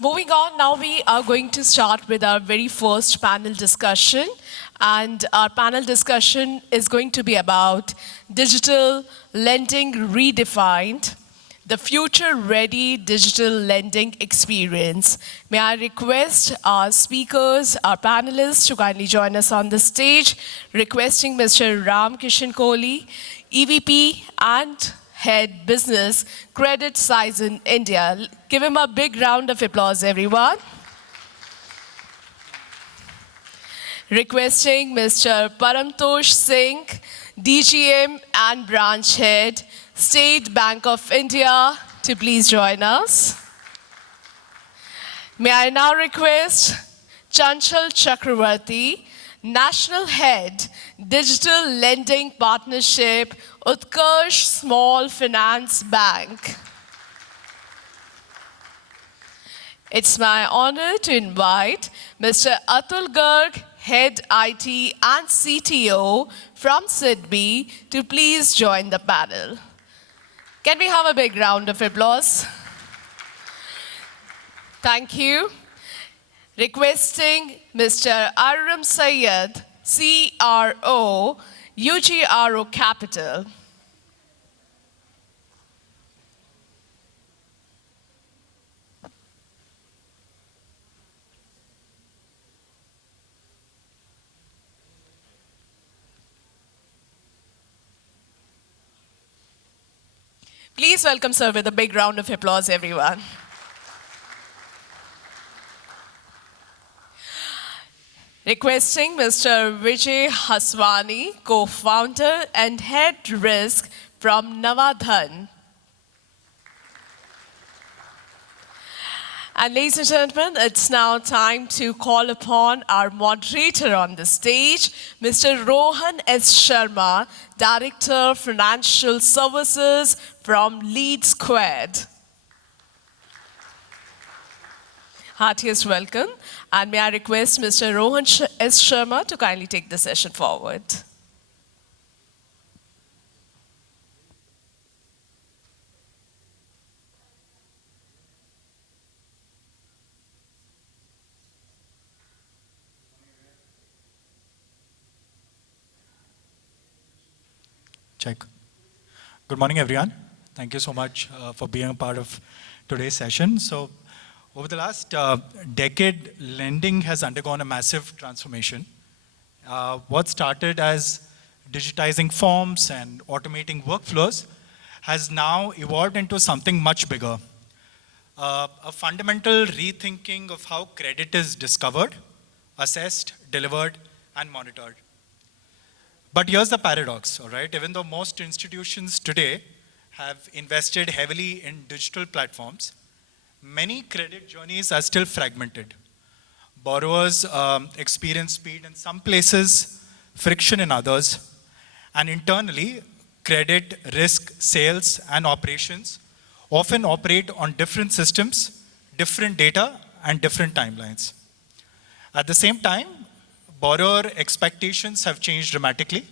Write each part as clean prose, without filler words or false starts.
Moving on, now we are going to start with our very first panel discussion. And our panel discussion is going to be about digital lending redefined, the future-ready digital lending experience. May I request our speakers, our panelists to kindly join us on the stage, requesting Mr. Ram-Kishan Kolli, EVP and Head Business, Credit Saison India. Give him a big round of applause, everyone. Requesting Mr. PARAMTOSH Singh, DGM and Branch Head, State Bank of India, to please join us. May I now request Chanchal Chakraborty, National Head, Digital Lending Partnership, Utkarsh Small Finance Bank. It's my honor to invite Mr. Atul Garg, Head IT and CTO from SIDBI, to please join the panel. Can we have a big round of applause? Thank you. Requesting Mr. Irem Sayeed, CRO, UGRO Capital. Please welcome sir with a big round of applause, everyone. Requesting Mr. Vijay Haswani, co-founder and head risk from Navadhan. And ladies and gentlemen, it's now time to call upon our moderator on the stage, Mr. Rohan S. Sharma, Director, Financial Services from Lead Squared. Heartiest welcome. And may I request Mr. Rohan S. Sharma to kindly take the session forward. Check. Good morning, everyone. Thank you so much for being a part of today's session. So, over the last decade, lending has undergone a massive transformation. What started as digitizing forms and automating workflows has now evolved into something much bigger. A fundamental rethinking of how credit is discovered, assessed, delivered, and monitored. But here's the paradox, all right? Even though most institutions today have invested heavily in digital platforms, many credit journeys are still fragmented. Borrowers experience speed in some places, friction in others, and internally, credit, risk, sales, and operations often operate on different systems, different data, and different timelines. At the same time, borrower expectations have changed dramatically.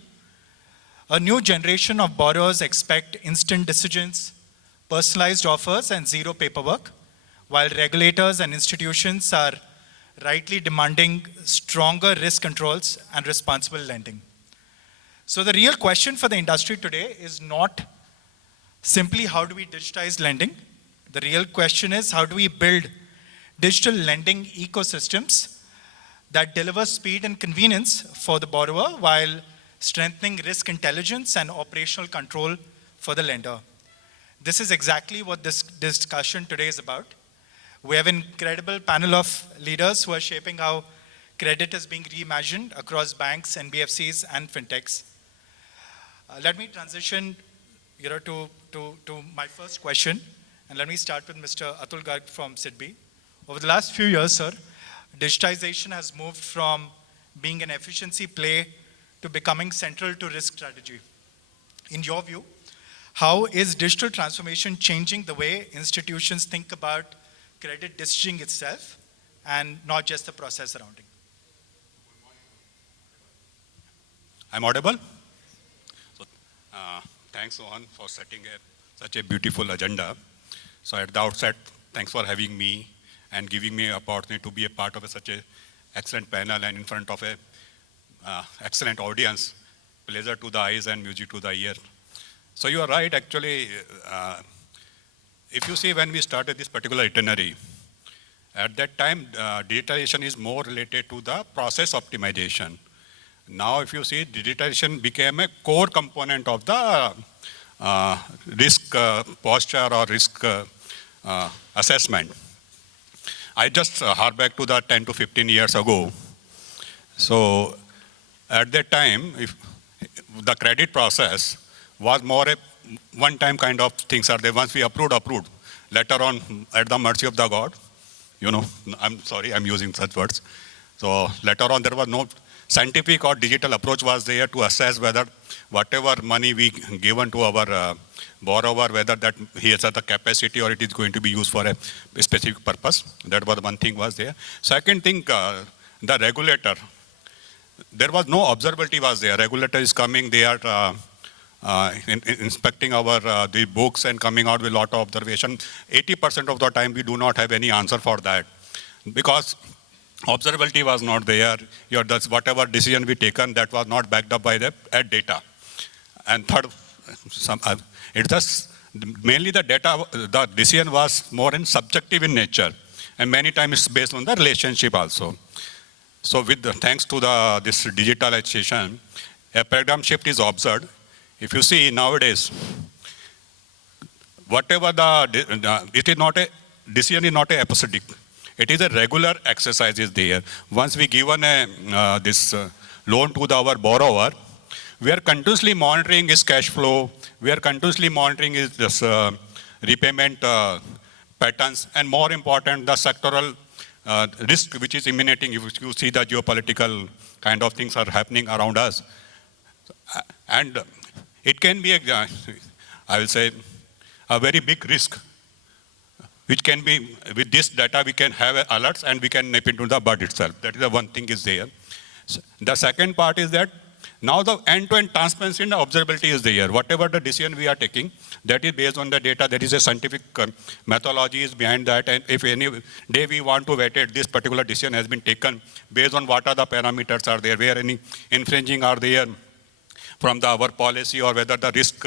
A new generation of borrowers expect instant decisions, personalized offers, and zero paperwork, while regulators and institutions are rightly demanding stronger risk controls and responsible lending. So the real question for the industry today is not simply how do we digitize lending. The real question is how do we build digital lending ecosystems that deliver speed and convenience for the borrower while strengthening risk intelligence and operational control for the lender. This is exactly what this discussion today is about. We have an incredible panel of leaders who are shaping how credit is being reimagined across banks, NBFCs, and fintechs. Let me transition to my first question, and let me start with Mr. Atul Garg from SIDBI. Over the last few years, sir, digitization has moved from being an efficiency play to becoming central to risk strategy. In your view, how is digital transformation changing the way institutions think about credit decisioning itself and not just the process around it? I'm audible? So, thanks, Rohan, for setting such a beautiful agenda. So at the outset, thanks for having me and giving me an opportunity to be a part of such an excellent panel and in front of a excellent audience. Pleasure to the eyes and music to the ear. So you are right, actually. If you see when we started this particular itinerary, at that time, digitalization is more related to the process optimization. Now, if you see, digitalization became a core component of the risk posture or risk assessment. I just hark back to the 10 to 15 years ago. So at that time, if the credit process was more a one-time kind of things are there. Once we approved. Later on, at the mercy of the God, you know, I'm sorry, I'm using such words. So later on, there was no scientific or digital approach was there to assess whether whatever money we given to our borrower, whether that he has the capacity or it is going to be used for a specific purpose. That was one thing was there. Second thing, the regulator. There was no observability was there. Regulator is coming, they are inspecting our the books and coming out with a lot of observation. 80% of the time we do not have any answer for that because observability was not there. That's whatever decision we taken that was not backed up by the data. And third, it's just mainly the data. The decision was more in subjective in nature, and many times it's based on the relationship also. So with thanks to this digitalization, a paradigm shift is observed. If you see nowadays, whatever it is not a decision is not a episodic. It is a regular exercise is there. Once we given this loan to our borrower, we are continuously monitoring his cash flow. We are continuously monitoring his repayment patterns, and more important, the sectoral risk which is emanating. If you see the geopolitical kind of things are happening around us. And it can be, I will say, a very big risk, which can be, with this data, we can have alerts and we can nip into the bird itself. That is the one thing is there. So the second part is that now the end-to-end transparency and observability is there. Whatever the decision we are taking, that is based on the data. There is a scientific methodology is behind that. And if any day we want to validate this particular decision has been taken based on what are the parameters are there, where any infringing are there from our policy or whether the risk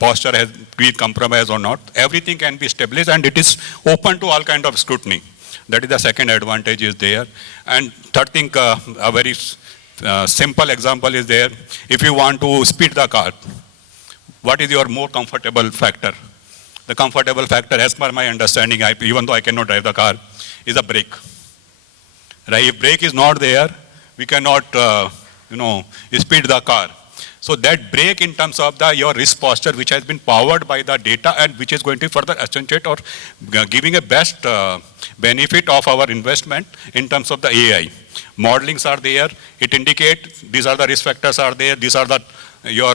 posture has been compromised or not. Everything can be established and it is open to all kind of scrutiny. That is the second advantage is there. And third thing, a very simple example is there. If you want to speed the car, what is your more comfortable factor? The comfortable factor, as per my understanding, even though I cannot drive the car, is a brake. Right? If brake is not there, we cannot, speed the car. So that brake in terms of your risk posture, which has been powered by the data and which is going to further accentuate or giving a best benefit of our investment in terms of the AI. Modelings are there. It indicates these are the risk factors are there. These are your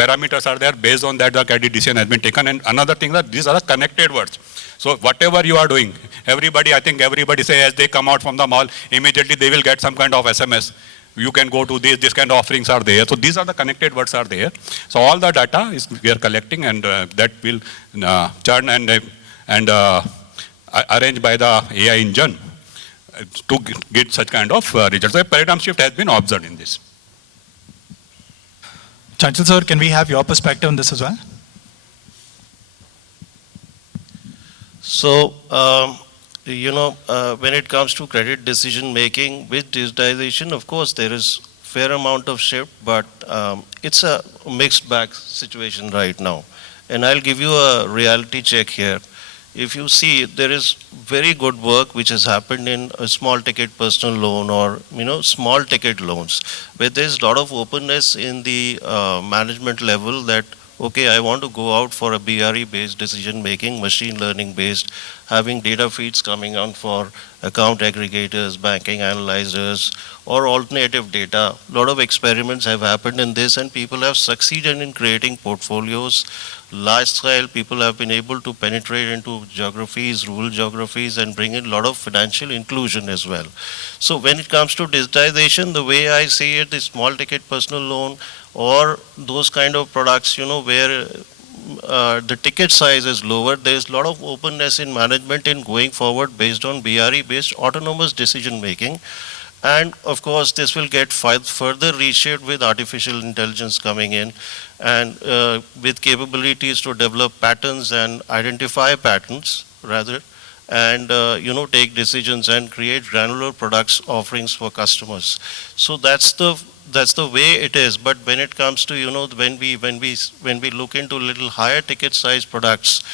parameters are there. Based on that, the credit decision has been taken. And another thing that these are the connected words. So whatever you are doing, I think everybody say as they come out from the mall, immediately they will get some kind of SMS. You can go to this kind of offerings are there. So these are the connected words are there. So all the data is we are collecting and that will churn and arranged by the AI engine to get such kind of results. So a paradigm shift has been observed in this. Chanchal sir, can we have your perspective on this as well? So, when it comes to credit decision making with digitization, of course, there is fair amount of shift, but it's a mixed bag situation right now. And I'll give you a reality check here. If you see, there is very good work which has happened in a small ticket personal loan or, small ticket loans, where there's a lot of openness in the management level that, okay, I want to go out for a BRE-based decision-making, machine learning-based, having data feeds coming on for account aggregators, banking analyzers, or alternative data. A lot of experiments have happened in this, and people have succeeded in creating portfolios. Large scale, people have been able to penetrate into geographies, rural geographies, and bring in a lot of financial inclusion as well. So when it comes to digitization, the way I see it, the small ticket personal loan, or those kind of products, where the ticket size is lower, there is a lot of openness in management in going forward based on BRE-based autonomous decision making. And of course, this will get further reshaped with artificial intelligence coming in and with capabilities to develop patterns and identify patterns rather, and take decisions and create granular products offerings for customers. So that's the way it is. But when it comes to when we look into little higher ticket size products,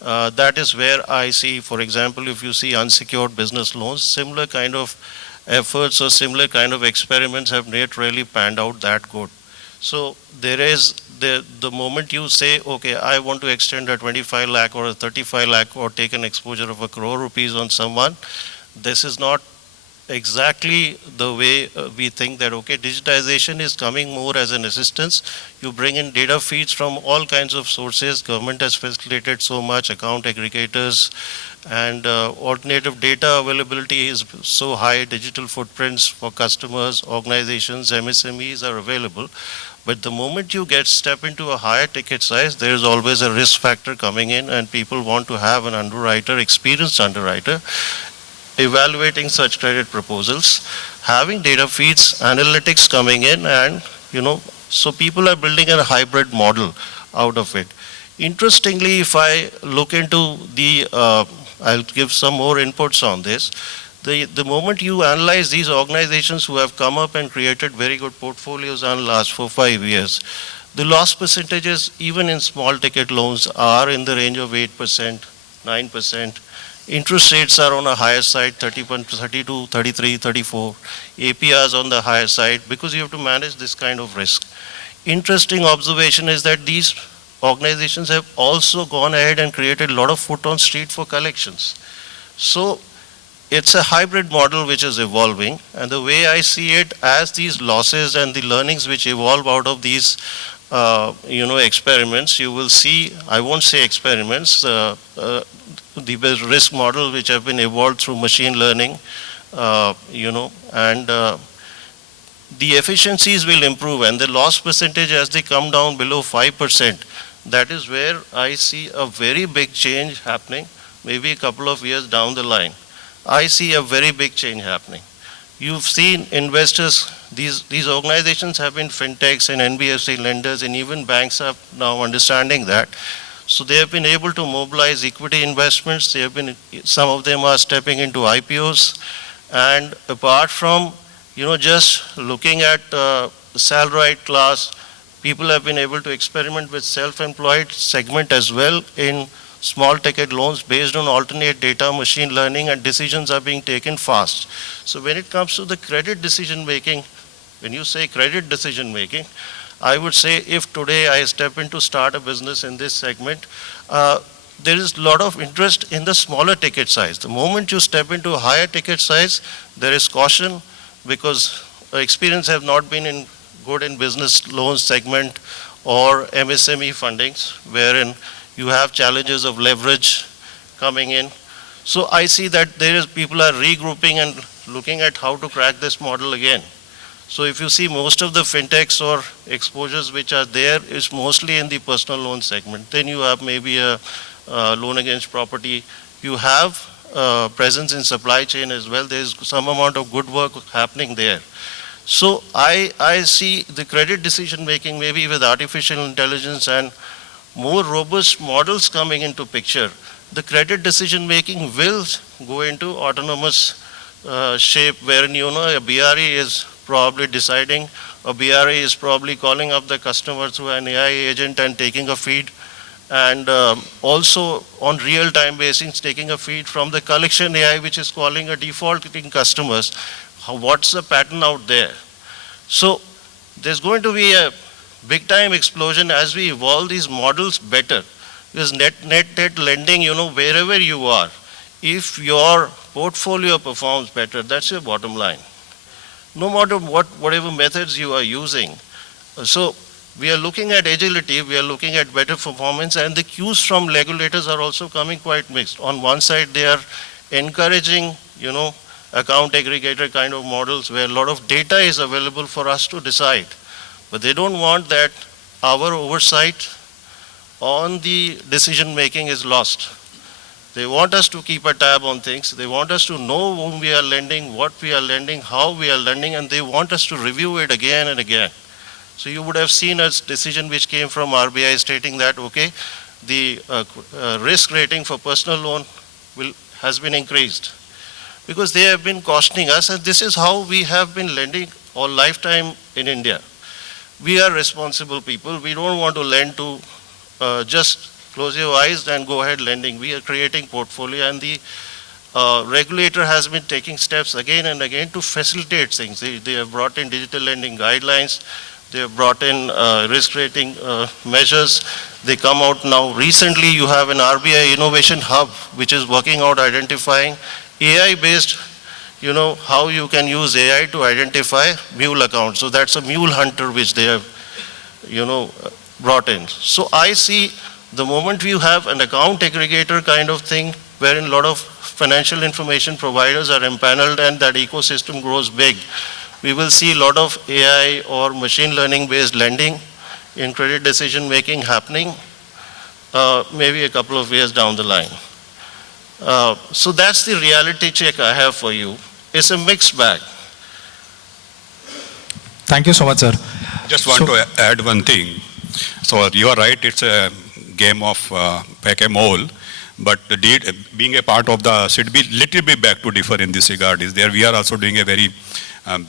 that is where I see, for example, if you see unsecured business loans, similar kind of efforts or similar kind of experiments have not really panned out that good. So there is the moment you say, okay, I want to extend a 25 lakh or a 35 lakh or take an exposure of ₹1 crore on someone, this is not exactly the way we think that, okay, digitization is coming more as an assistance. You bring in data feeds from all kinds of sources. Government has facilitated so much, account aggregators, and alternative data availability is so high. Digital footprints for customers, organizations, MSMEs are available. But the moment you step into a higher ticket size, there is always a risk factor coming in, and people want to have an underwriter, experienced underwriter, evaluating such credit proposals, having data feeds, analytics coming in, and so people are building a hybrid model out of it. Interestingly, if I look into I'll give some more inputs on this. The moment you analyze these organizations who have come up and created very good portfolios in the last 4-5 years, the loss percentages, even in small ticket loans, are in the range of 8%, 9%. Interest rates are on a higher side, 32, 33, 34. APRs on the higher side, because you have to manage this kind of risk. Interesting observation is that these organizations have also gone ahead and created a lot of foot on street for collections. So it's a hybrid model which is evolving, and the way I see it, as these losses and the learnings which evolve out of these experiments, you will see, I won't say experiments, the risk model which have been evolved through machine learning, and the efficiencies will improve, and the loss percentage, as they come down below 5%, that is where I see a very big change happening, maybe a couple of years down the line. I see a very big change happening. You've seen investors, these organizations have been fintechs and NBFC lenders, and even banks are now understanding that. So they have been able to mobilize equity investments. Some of them are stepping into IPOs. And apart from, just looking at salaried class, people have been able to experiment with self-employed segment as well in small ticket loans based on alternate data, machine learning, and decisions are being taken fast. So when it comes to the credit decision making, when you say credit decision making, I would say if today I step in to start a business in this segment, there is a lot of interest in the smaller ticket size. The moment you step into a higher ticket size, there is caution, because experience have not been good in business loans segment or MSME fundings, wherein you have challenges of leverage coming in. So I see that people are regrouping and looking at how to crack this model again. So if you see, most of the fintechs or exposures which are there is mostly in the personal loan segment. Then you have maybe a loan against property. You have presence in supply chain as well. There is some amount of good work happening there. So I see the credit decision making, maybe with artificial intelligence and more robust models coming into picture, the credit decision making will go into autonomous shape, wherein a BRE is probably deciding, a BRE is probably calling up the customer through an AI agent and taking a feed, and also on real-time basis taking a feed from the collection AI, which is calling a defaulting customers. What's the pattern out there? So there's going to be a big time explosion as we evolve these models better. Because net lending, wherever you are, if your portfolio performs better, that's your bottom line. No matter whatever methods you are using. So we are looking at agility, we are looking at better performance, and the cues from regulators are also coming quite mixed. On one side, they are encouraging, account aggregator kind of models where a lot of data is available for us to decide. But they don't want that our oversight on the decision making is lost. They want us to keep a tab on things. They want us to know whom we are lending, what we are lending, how we are lending, and they want us to review it again and again. So you would have seen a decision which came from RBI stating that, okay, the risk rating for personal loan has been increased, because they have been cautioning us, and this is how we have been lending all lifetime in India. We are responsible people. We don't want to lend to just close your eyes and go ahead lending. We are creating portfolio, and the regulator has been taking steps again and again to facilitate things. They have brought in digital lending guidelines. They have brought in risk rating measures. They come out now. Recently, you have an RBI Innovation Hub, which is working out identifying AI-based, how you can use AI to identify mule accounts. So that's a mule hunter which they have, brought in. So I see the moment you have an account aggregator kind of thing, wherein a lot of financial information providers are empaneled and that ecosystem grows big, we will see a lot of AI or machine learning based lending in credit decision making happening maybe a couple of years down the line. So that's the reality check I have for you. It's a mixed bag. Thank you so much, sir. Just want to add one thing. So you are right, it's a game of whack-a-mole, but being a part of the SIDBI, little bit back to differ in this regard is there. We are also doing a very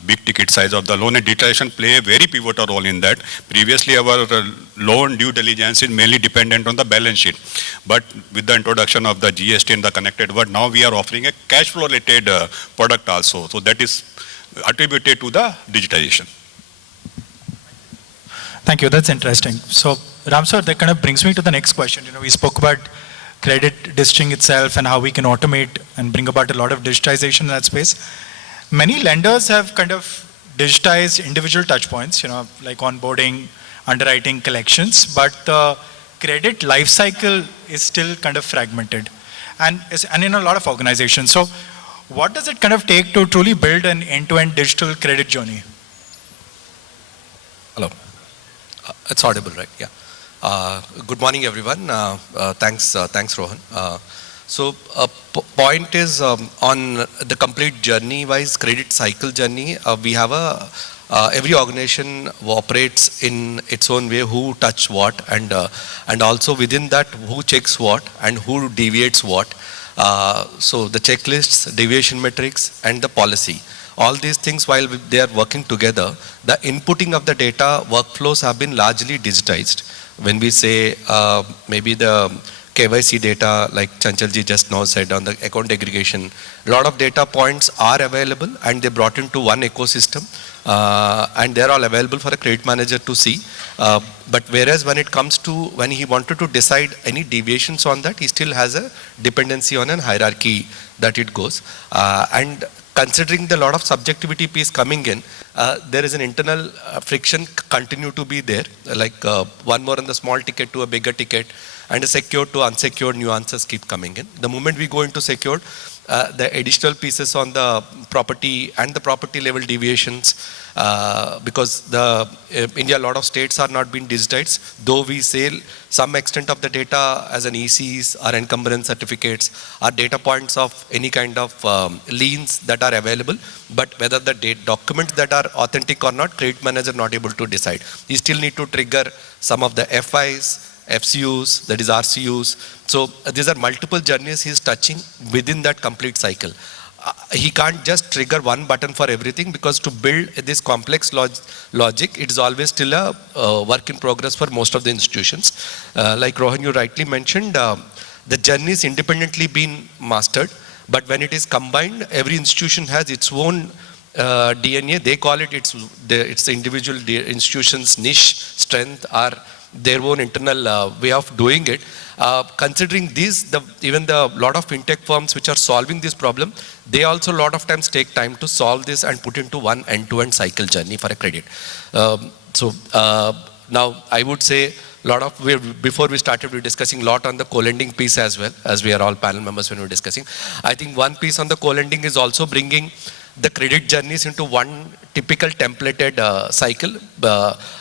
big ticket size of the loan, and digitization play a very pivotal role in that. Previously, our loan due diligence is mainly dependent on the balance sheet. But with the introduction of the GST and the connected world, now we are offering a cash flow related product also. So that is attributed to the digitization. Thank you, that's interesting. So Ram sir, that kind of brings me to the next question. We spoke about credit decisioning itself and how we can automate and bring about a lot of digitization in that space. Many lenders have kind of digitized individual touch points, like onboarding, underwriting, collections, but the credit life cycle is still kind of fragmented and in a lot of organizations. So what does it kind of take to truly build an end-to-end digital credit journey? Hello. It's audible, right? Yeah. Good morning, everyone. Thanks, Rohan. So point is on the complete journey-wise credit cycle journey, we have every organization operates in its own way, who touch what, and also within that who checks what and who deviates what. So the checklists, deviation metrics, and the policy. All these things, while they are working together, the inputting of the data workflows have been largely digitized. When we say maybe the KYC data, like Chanchal ji just now said on the account aggregation, a lot of data points are available and they brought into one ecosystem, and they're all available for a credit manager to see. But whereas when it comes to when he wanted to decide any deviations on that, he still has a dependency on a hierarchy that it goes. And considering the lot of subjectivity piece coming in, there is an internal friction continue to be there, like one more on the small ticket to a bigger ticket, and a secured to unsecured nuances keep coming in. The moment we go into secured, the additional pieces on the property and the property level deviations, because India, a lot of states are not being digitized, though we sell some extent of the data as an ECs or encumbrance certificates or data points of any kind of liens that are available, but whether the documents that are authentic or not, credit manager not able to decide. You still need to trigger some of the FIs, FCUs, that is RCUs. So these are multiple journeys he's touching within that complete cycle. He can't just trigger one button for everything, because to build this complex logic, it is always still a work in progress for most of the institutions. Like Rohan, you rightly mentioned, the journey is independently being mastered, but when it is combined, every institution has its own DNA. They call it, it's the individual institution's niche, strength, or their own internal way of doing it. Considering these, even the lot of fintech firms which are solving this problem, they also a lot of times take time to solve this and put into one end-to-end cycle journey for a credit. Now I would say before we started, we were discussing a lot on the co-lending piece as well, as we are all panel members when we were discussing. I think one piece on the co-lending is also bringing the credit journeys into one typical templated cycle.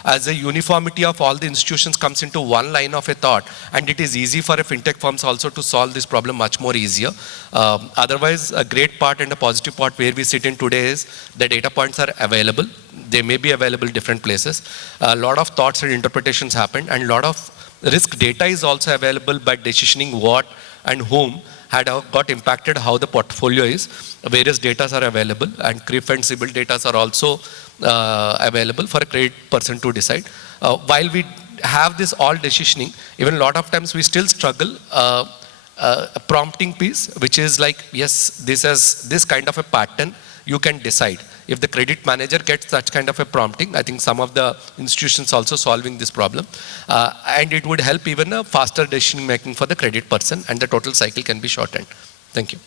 As the uniformity of all the institutions comes into one line of a thought, and it is easy for a fintech firms also to solve this problem much more easier. Otherwise, a great part and a positive part where we sit in today is the data points are available. They may be available different places. A lot of thoughts and interpretations happen, and a lot of risk data is also available by decisioning what and whom had got impacted, how the portfolio is. Various data are available, and CRIF and CIBIL data are also available for a credit person to decide. While we have this all decisioning, even a lot of times we still struggle a prompting piece, which is like, yes, this has this kind of a pattern, you can decide. If the credit manager gets such kind of a prompting, I think some of the institutions also solving this problem. And it would help even a faster decision making for the credit person, and the total cycle can be shortened. Thank you.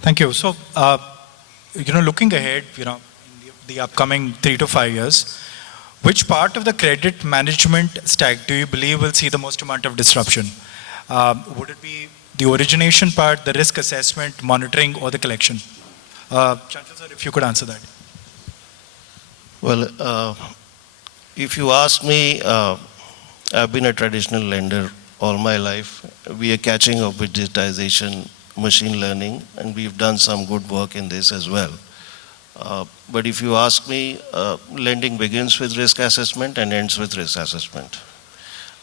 Thank you. So, looking ahead, in the upcoming 3 to 5 years, which part of the credit management stack do you believe will see the most amount of disruption? Would it be the origination part, the risk assessment, monitoring, or the collection? Chanchal sir, if you could answer that. Well, if you ask me, I've been a traditional lender all my life. We are catching up with digitization, machine learning, and we've done some good work in this as well. But if you ask me, lending begins with risk assessment and ends with risk assessment.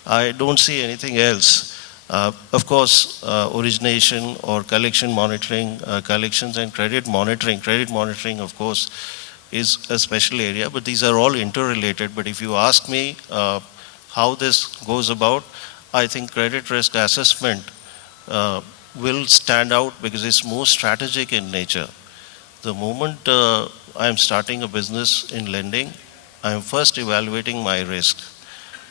I don't see anything else. Of course, origination or collection monitoring, collections and credit monitoring, of course, is a special area, but these are all interrelated. But if you ask me how this goes about, I think credit risk assessment will stand out because it's more strategic in nature. The moment I'm starting a business in lending, I'm first evaluating my risk.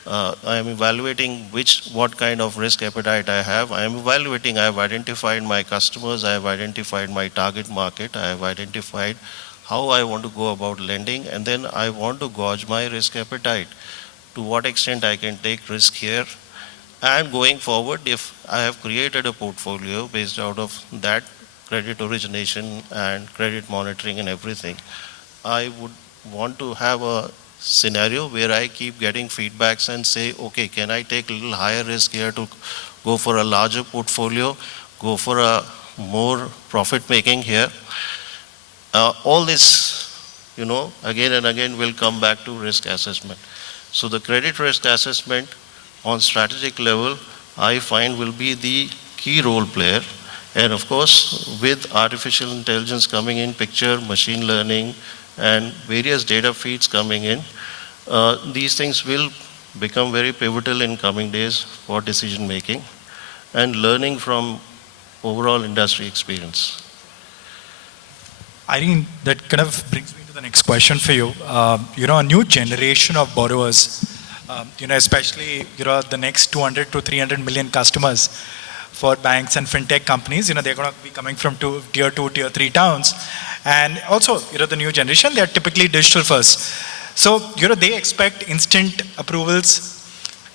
I am evaluating what kind of risk appetite I have. I am evaluating, I have identified my customers, I have identified my target market, I have identified how I want to go about lending, and then I want to gauge my risk appetite. To what extent I can take risk here. And going forward, if I have created a portfolio based out of that credit origination and credit monitoring and everything, I would want to have a scenario where I keep getting feedbacks and say, okay, can I take a little higher risk here to go for a larger portfolio, go for a more profit making here. All this, again and again will come back to risk assessment. So the credit risk assessment on strategic level, I find will be the key role player. And of course, with artificial intelligence coming in picture, machine learning, and various data feeds coming in, these things will become very pivotal in coming days for decision making and learning from overall industry experience. I think that kind of brings me to the next question for you. A new generation of borrowers, especially the next 200 to 300 million customers for banks and fintech companies, they're going to be coming from tier 2, tier 3 towns. And also, the new generation, they're typically digital first. So, they expect instant approvals,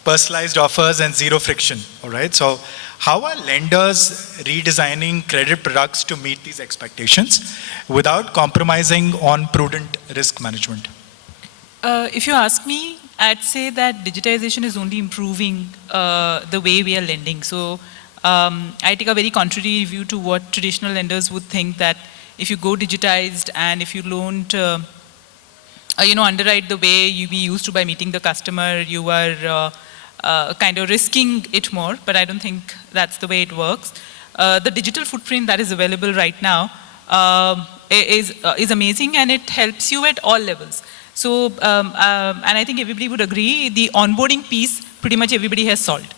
personalized offers, and zero friction, all right? So, how are lenders redesigning credit products to meet these expectations without compromising on prudent risk management? If you ask me, I'd say that digitization is only improving the way we are lending. So, I take a very contrary view to what traditional lenders would think, that if you go digitized and if you don't, underwrite the way we used to by meeting the customer, you are kind of risking it more. But I don't think that's the way it works. The digital footprint that is available right now is amazing, and it helps you at all levels. So, and I think everybody would agree, the onboarding piece, pretty much everybody has solved.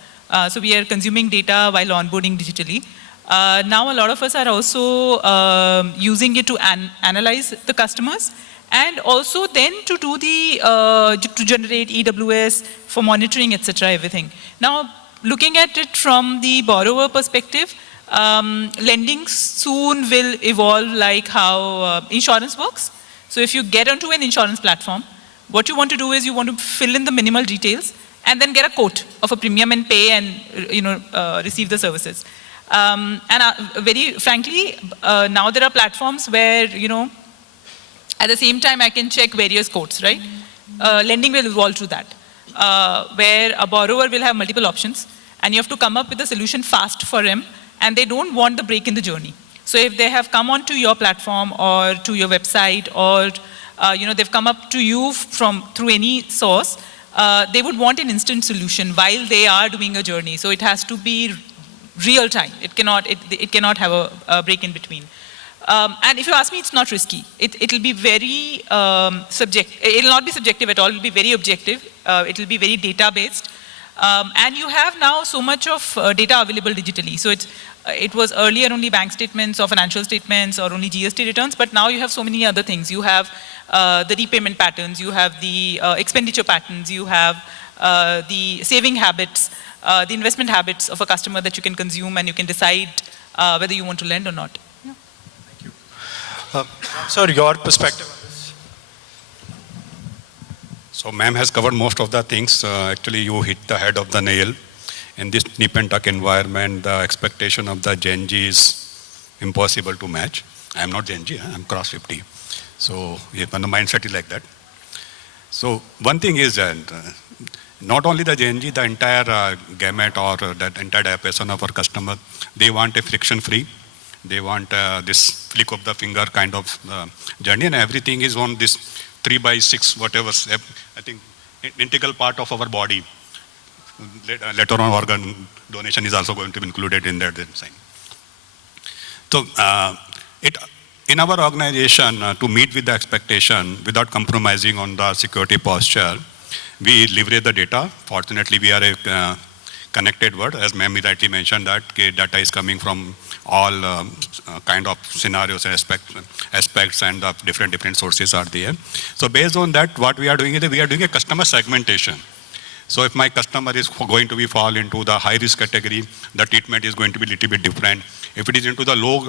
So we are consuming data while onboarding digitally. Now a lot of us are also using it to analyze the customers, and also then to do to generate EWS for monitoring, etc., everything. Now, looking at it from the borrower perspective, lending soon will evolve like how insurance works. So if you get onto an insurance platform, what you want to do is you want to fill in the minimal details, and then get a quote of a premium and pay and receive the services. Very frankly, now there are platforms where, at the same time I can check various quotes, right? Lending will evolve to that, where a borrower will have multiple options and you have to come up with a solution fast for him, and they don't want the break in the journey. So if they have come onto your platform or to your website, or they've come up to you through any source, they would want an instant solution while they are doing a journey. So it has to be real time. It cannot have a break in between. And if you ask me, it's not risky. It'll be very it'll not be subjective at all. It'll be very objective. It'll be very data based. And you have now so much of data available digitally. So it was earlier only bank statements or financial statements or only GST returns, but now you have so many other things. You have the repayment patterns, you have the expenditure patterns, you have the saving habits, the investment habits of a customer that you can consume, and you can decide whether you want to lend or not. Yeah. Thank you. Sir, your perspective on this? So ma'am has covered most of the things. Actually, you hit the head of the nail. In this nip and tuck environment, the expectation of the Gen Z is impossible to match. I am not Gen Z, I am cross 50. So the mindset is like that. So one thing is that not only the Gen Z, the entire gamut or that entire diapason of our customer, they want a friction-free. They want this flick of the finger kind of journey, and everything is on this 3x6, whatever, I think, integral part of our body. Later on, organ donation is also going to be included in that design. So in our organization, to meet with the expectation without compromising on the security posture, we leverage the data. Fortunately, we are a connected world. As ma'am rightly mentioned, that data is coming from all kind of scenarios and aspects, and the different sources are there. So based on that, what we are doing is we are doing a customer segmentation. So if my customer is going to fall into the high risk category, the treatment is going to be a little bit different. If it is into the low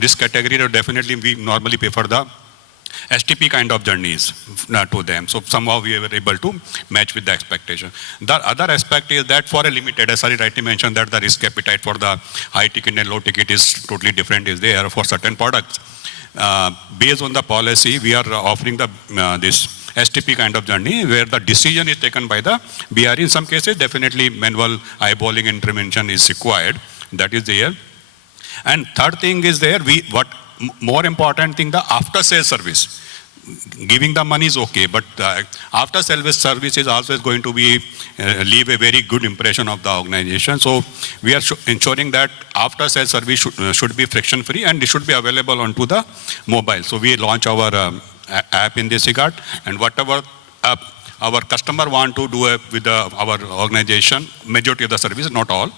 risk category, definitely we normally prefer the STP kind of journeys to them. So somehow we were able to match with the expectation. The other aspect is that for a limited, as I rightly mentioned, that the risk appetite for the high ticket and low ticket is totally different is there for certain products. Based on the policy, we are offering the this STP kind of journey where the decision is taken by the BR. In some cases, definitely manual eyeballing intervention is required. That is there. And third thing is there, more important thing, the after sales service. Giving the money is okay, but after sales service is always going to be leave a very good impression of the organization. So we are ensuring that after sales service should be friction free, and it should be available onto the mobile. So we launch our app in this regard, and whatever our customer want to do with our organization, majority of the services, not all,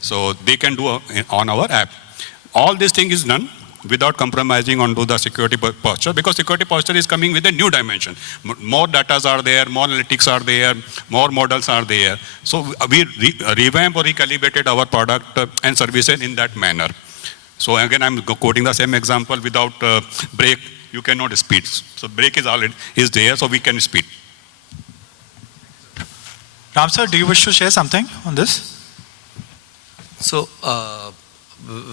so they can do on our app. All this thing is done without compromising onto the security posture, because security posture is coming with a new dimension. More data are there, more analytics are there, more models are there. So we revamp or recalibrated our product and services in that manner. So again, I'm quoting the same example. Without brake, you cannot speed. So brake is there, so we can speed. Ram sir, do you wish to share something on this? So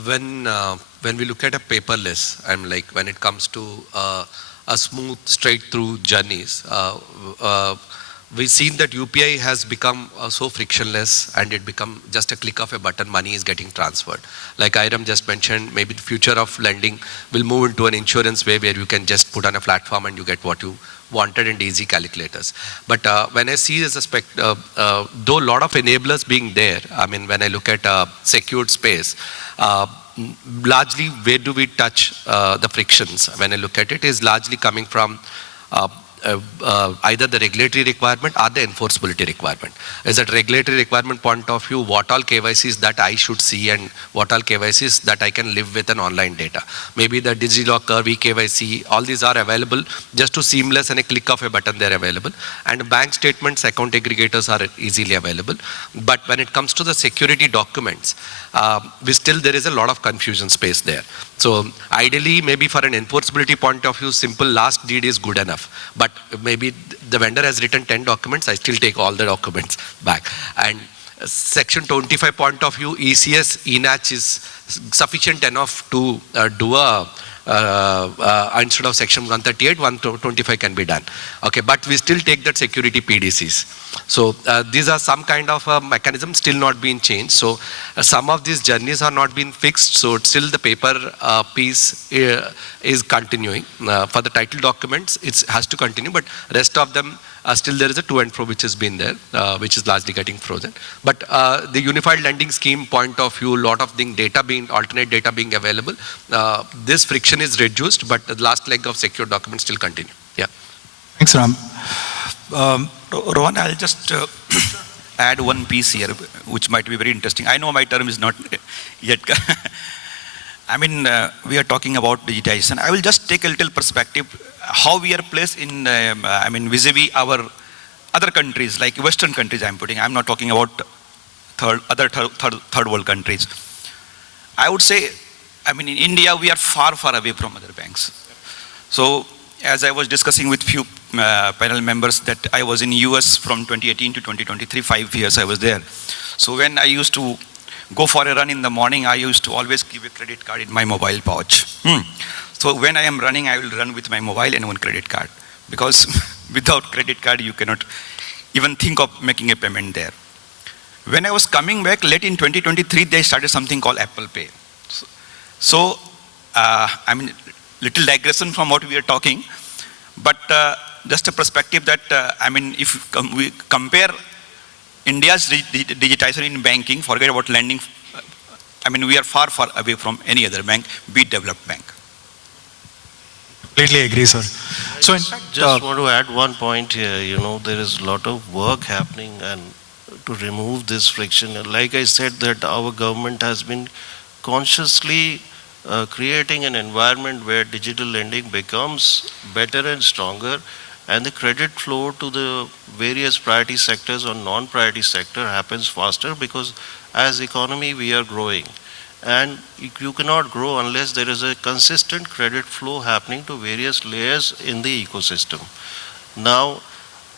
when we look at a paperless, when it comes to a smooth, straight through journeys, we've seen that UPI has become so frictionless, and it become just a click of a button, money is getting transferred. Like Irem just mentioned, maybe the future of lending will move into an insurance way where you can just put on a platform and you get what you wanted and easy calculators. But when I see as though a lot of enablers being there, when I look at secured space, largely where do we touch the frictions? When I look at it, is largely coming from either the regulatory requirement or the enforceability requirement. Is that regulatory requirement point of view, what all KYCs that I should see and what all KYCs that I can live with an online data. Maybe the DigiLocker, VKYC, all these are available just to seamless and a click of a button they're available. And bank statements, account aggregators are easily available. But when it comes to the security documents, there is a lot of confusion space there. So ideally, maybe for an enforceability point of view, simple last deed is good enough. But maybe the vendor has written 10 documents, I still take all the documents back. And Section 25 point of view, ECS, ENACH is sufficient enough to do a instead of Section 138, 125 can be done. Okay, but we still take that security PDCs. So these are some kind of a mechanism still not being changed. So some of these journeys are not being fixed. So still the paper piece is continuing. For the title documents, it has to continue, but rest of them still there is a to and fro which has been there, which is largely getting frozen. But the unified lending scheme point of view, lot of alternate data being available, this friction is reduced, but the last leg of secure documents still continue. Yeah. Thanks, Ram. Rohan, I'll just add one piece here, which might be very interesting. I know my term is not yet. I mean, we are talking about digitization. I will just take a little perspective, how we are placed in, vis-a-vis our other countries, like Western countries I'm not talking about third world countries. I would say, in India, we are far, far away from other banks. So, as I was discussing with few panel members that I was in US from 2018 to 2023, 5 years I was there. So when I used to go for a run in the morning, I used to always keep a credit card in my mobile pouch. So when I am running, I will run with my mobile and one credit card. Because without credit card, you cannot even think of making a payment there. When I was coming back late in 2023, they started something called Apple Pay. So little digression from what we are talking, but just a perspective that, if we compare India's digitization in banking, forget about lending, we are far, far away from any other bank, be it developed bank. Completely agree, sir. So in I fact, just want to add one point here. There is a lot of work happening and to remove this friction. Like I said, that our government has been consciously creating an environment where digital lending becomes better and stronger, and the credit flow to the various priority sectors or non-priority sector happens faster, because as economy we are growing, and you cannot grow unless there is a consistent credit flow happening to various layers in the ecosystem. Now,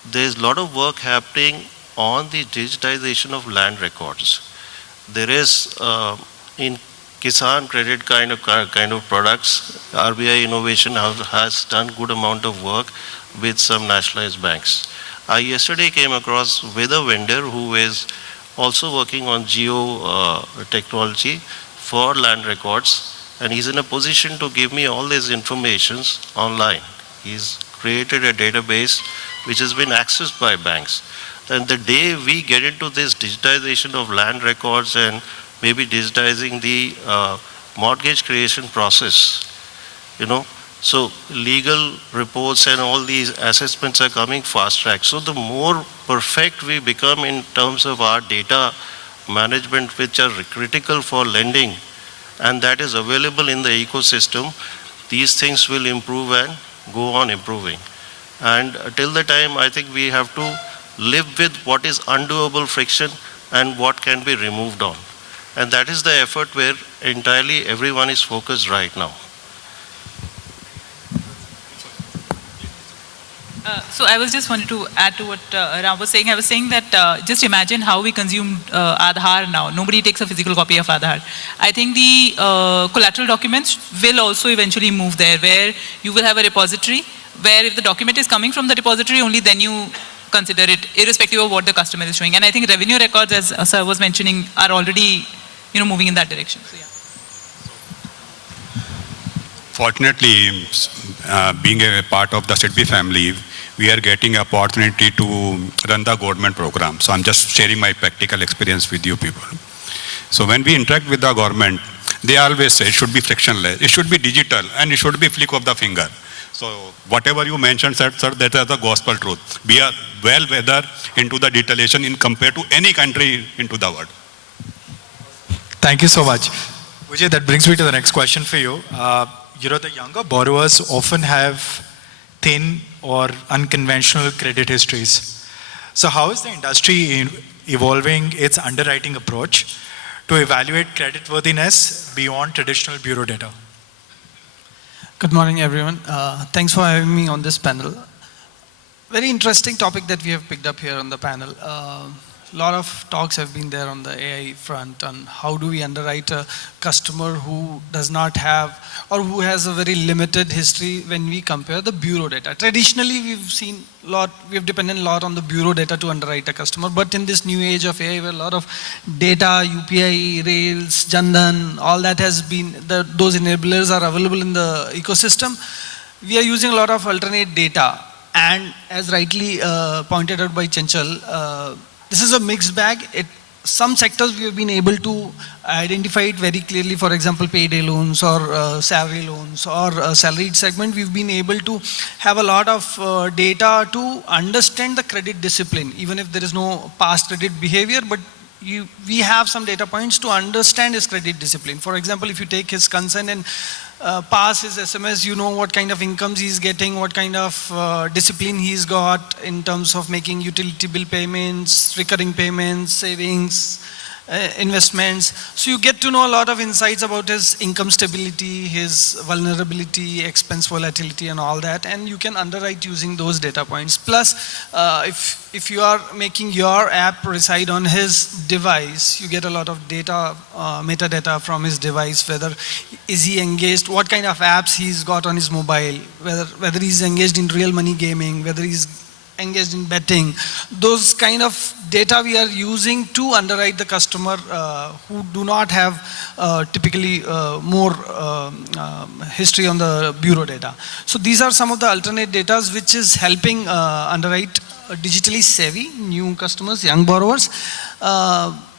there is a lot of work happening on the digitization of land records. There is in Kishan credit kind of products, RBI Innovation has done good amount of work with some nationalized banks. I yesterday came across with a vendor who is also working on geo technology for land records, and he's in a position to give me all these informations online. He's created a database which has been accessed by banks. And the day we get into this digitization of land records and maybe digitizing the mortgage creation process, so legal reports and all these assessments are coming fast track. So the more perfect we become in terms of our data management, which are critical for lending, and that is available in the ecosystem, these things will improve and go on improving. And till the time, I think we have to live with what is undoable friction and what can be removed on. And that is the effort where entirely everyone is focused right now. So I was just wanted to add to what Ram was saying. I was saying that just imagine how we consume Aadhaar now. Nobody takes a physical copy of Aadhaar. I think the collateral documents will also eventually move there, where you will have a repository, where if the document is coming from the repository, only then you consider it, irrespective of what the customer is showing. And I think revenue records, as Sir was mentioning, are already moving in that direction. So, yeah. Fortunately, being a part of the SIDBI family, we are getting an opportunity to run the government program. So I'm just sharing my practical experience with you people. So when we interact with the government, they always say it should be frictionless, it should be digital, and it should be flick of the finger. So whatever you mentioned, sir, that is the gospel truth. We are well weathered into the digitalization in compared to any country into the world. thank you so much. Vijay, that brings me to the next question for you. The younger borrowers often have thin or unconventional credit histories. So how is the industry evolving its underwriting approach to evaluate creditworthiness beyond traditional bureau data? Good morning, everyone. Thanks for having me on this panel. Very interesting topic that we have picked up here on the panel. A lot of talks have been there on the AI front on how do we underwrite a customer who does not have or who has a very limited history when we compare the bureau data. Traditionally, we've depended a lot on the bureau data to underwrite a customer, but in this new age of AI, where a lot of data, UPI, Rails, Jandan, all that has been, those enablers are available in the ecosystem, we are using a lot of alternate data. And as rightly pointed out by Chanchal, this is a mixed bag. Some sectors we have been able to identify it very clearly. For example, payday loans or salary loans or salaried segment, we've been able to have a lot of data to understand the credit discipline, even if there is no past credit behavior, but we have some data points to understand his credit discipline. For example, if you take his consent and pass his SMS, you know what kind of incomes he's getting, what kind of discipline he's got in terms of making utility bill payments, recurring payments, savings, investments. So you get to know a lot of insights about his income stability, his vulnerability, expense volatility and all that, and you can underwrite using those data points. Plus, if you are making your app reside on his device, you get a lot of data, metadata from his device, whether is he engaged, what kind of apps he's got on his mobile, whether he's engaged in real money gaming, whether he's engaged in betting. Those kind of data we are using to underwrite the customer who do not have typically more history on the bureau data. So these are some of the alternate data which is helping underwrite digitally savvy new customers, young borrowers.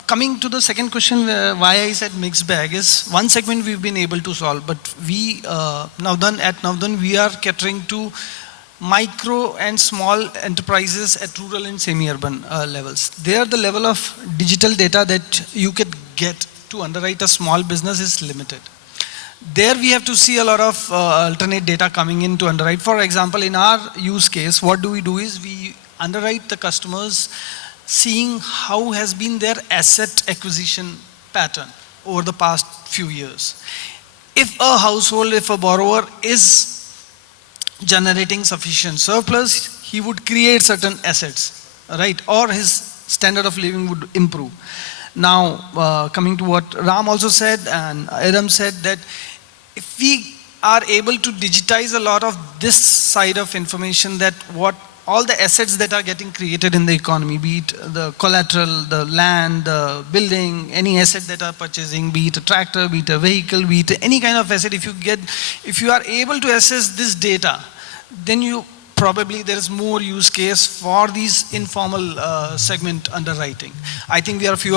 Coming to the second question, why I said mixed bag, is one segment we've been able to solve, but we at Navdan we are catering to micro and small enterprises at rural and semi-urban levels. There the level of digital data that you could get to underwrite a small business is limited. There we have to see a lot of alternate data coming in to underwrite. For example, in our use case, what do is we underwrite the customers seeing how has been their asset acquisition pattern over the past few years. If a household, if a borrower is generating sufficient surplus, he would create certain assets, right? Or his standard of living would improve. Now, coming to what Ram also said and Irem said, that if we are able to digitize a lot of this side of information, that what all the assets that are getting created in the economy, be it the collateral, the land, the building, any asset that are purchasing, be it a tractor, be it a vehicle, be it any kind of asset, if you are able to assess this data, then there is more use case for these informal segment underwriting. I think we are a few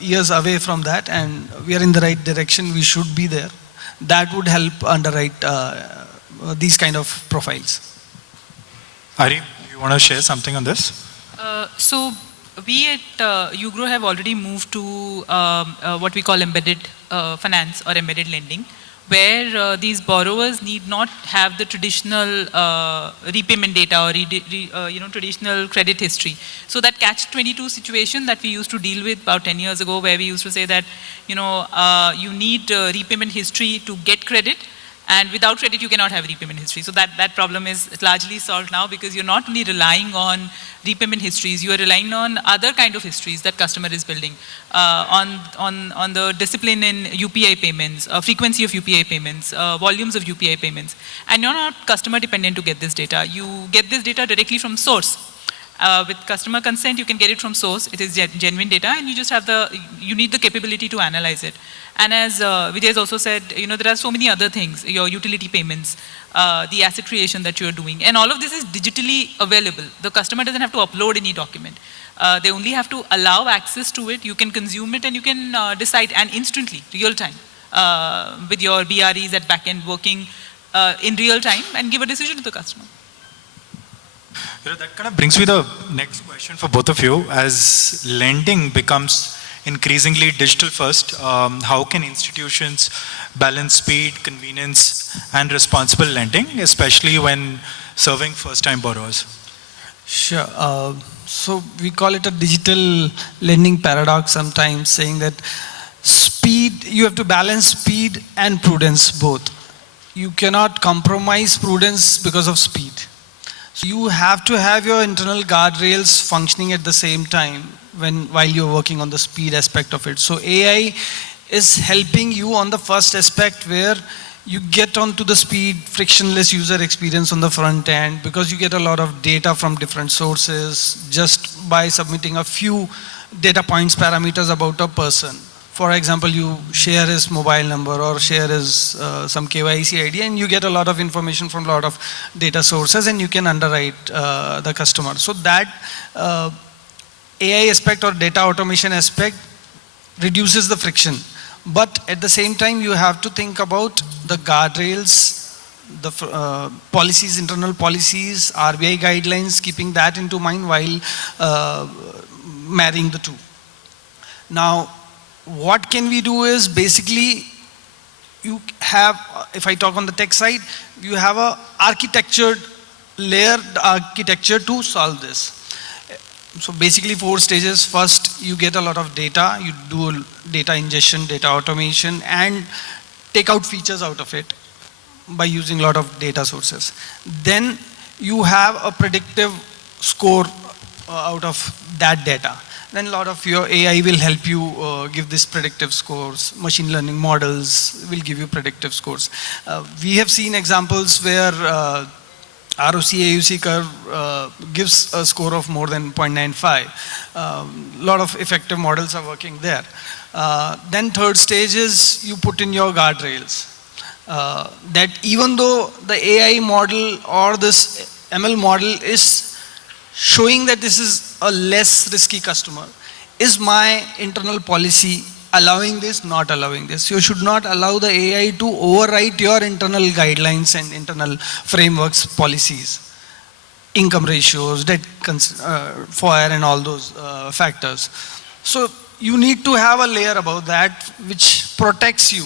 years away from that, and we are in the right direction. We should be there. That would help underwrite these kind of profiles. Irem, you want to share something on this? So we at UGRO have already moved to what we call embedded finance or embedded lending, where these borrowers need not have the traditional repayment data or traditional credit history. So that catch-22 situation that we used to deal with about 10 years ago, where we used to say that you need repayment history to get credit, and without credit you cannot have repayment history. So that problem is largely solved now, because you're not only relying on repayment histories, you are relying on other kind of histories that customer is building, on the discipline in UPI payments, frequency of UPI payments, volumes of UPI payments. And you're not customer dependent to get this data. You get this data directly from source. With customer consent, you can get it from source. It is genuine data, and you just have you need the capability to analyze it. And as Vijay has also said, there are so many other things, your utility payments, the asset creation that you're doing, and all of this is digitally available. The customer doesn't have to upload any document. They only have to allow access to it. You can consume it, and you can decide, and instantly, real time, with your BREs at backend working in real time, and give a decision to the customer. That kind of brings me to the next question for both of you. As lending becomes increasingly digital first, how can institutions balance speed, convenience, and responsible lending, especially when serving first-time borrowers? Sure. So we call it a digital lending paradox sometimes, saying that speed, you have to balance speed and prudence both. you cannot compromise prudence because of speed. So you have to have your internal guardrails functioning at the same time while you're working on the speed aspect of it. So AI is helping you on the first aspect where you get onto the speed, frictionless user experience on the front end, because you get a lot of data from different sources just by submitting a few data points, parameters about a person. For example, you share his mobile number or share his some KYC ID, and you get a lot of information from a lot of data sources, and you can underwrite the customer. So that AI aspect or data automation aspect reduces the friction. But at the same time, you have to think about the guardrails, the policies, internal policies, RBI guidelines, keeping that into mind while marrying the two. Now, what can we do is basically you have, if I talk on the tech side, you have a architectured layered architecture to solve this. So basically 4 stages. First, you get a lot of data, you do data ingestion, data automation, and take out features out of it by using a lot of data sources. Then you have a predictive score out of that data. Then a lot of your AI will help you give this predictive scores. Machine learning models will give you predictive scores. We have seen examples where ROC-AUC curve gives a score of more than 0.95. A lot of effective models are working there. Then third stage is you put in your guardrails. That even though the AI model or this ML model is showing that this is a less risky customer, is my internal policy allowing this, not allowing this? You should not allow the AI to overwrite your internal guidelines and internal frameworks, policies, income ratios, debt FOIR and all those factors. So you need to have a layer above that which protects you.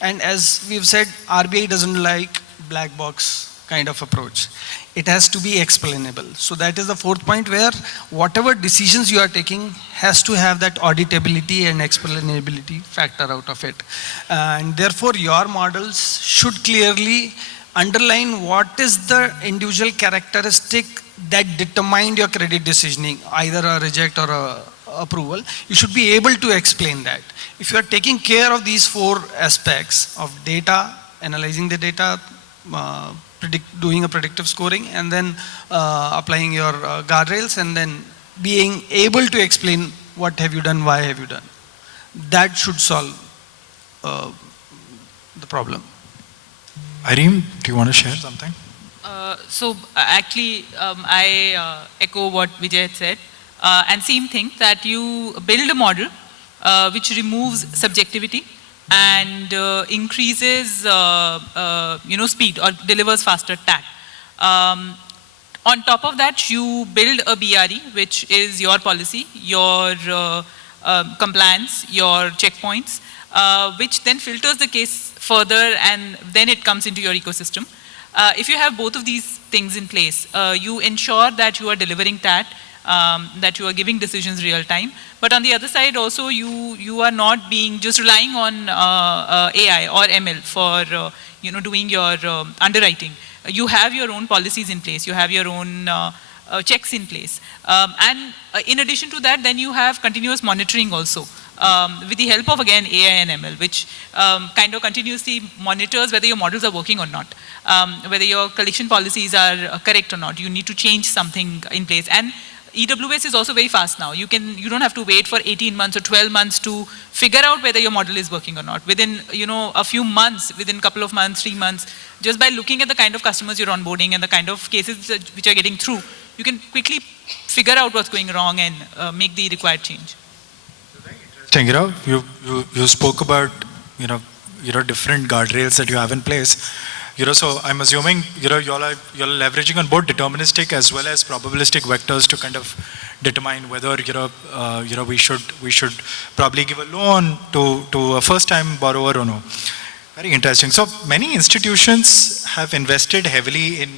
And as we've said, RBI doesn't like black box kind of approach. It has to be explainable. So that is the 4th point, where whatever decisions you are taking has to have that auditability and explainability factor out of it. And therefore your models should clearly underline what is the individual characteristic that determined your credit decisioning, either a reject or a approval. You should be able to explain that. If you are taking care of these 4 aspects of data, analyzing the data, doing a predictive scoring, and then applying your guardrails, and then being able to explain what have you done, why have you done, that should solve the problem. Irem, do you want to share something? Actually, I echo what Vijay had said. And same thing, that you build a model which removes subjectivity and increases speed or delivers faster TAT. On top of that, you build a BRE, which is your policy, your compliance, your checkpoints, which then filters the case further, and then it comes into your ecosystem. If you have both of these things in place, you ensure that you are delivering TAT, that you are giving decisions real time. But on the other side also, you are not being just relying on AI or ML for doing your underwriting. You have your own policies in place. You have your own checks in place. And in addition to that, then you have continuous monitoring also. With the help of, again, AI and ML, which kind of continuously monitors whether your models are working or not, whether your collection policies are correct or not. You need to change something in place. And EWS is also very fast now. You don't have to wait for 18 months or 12 months to figure out whether your model is working or not. Within a few months, within a couple of months, 3 months, just by looking at the kind of customers you're onboarding and the kind of cases which are getting through, you can quickly figure out what's going wrong and make the required change. You spoke about different guardrails that you have in place. So I'm assuming you're leveraging on both deterministic as well as probabilistic vectors to kind of determine whether we should probably give a loan to a first-time borrower or no. Very interesting. So many institutions have invested heavily in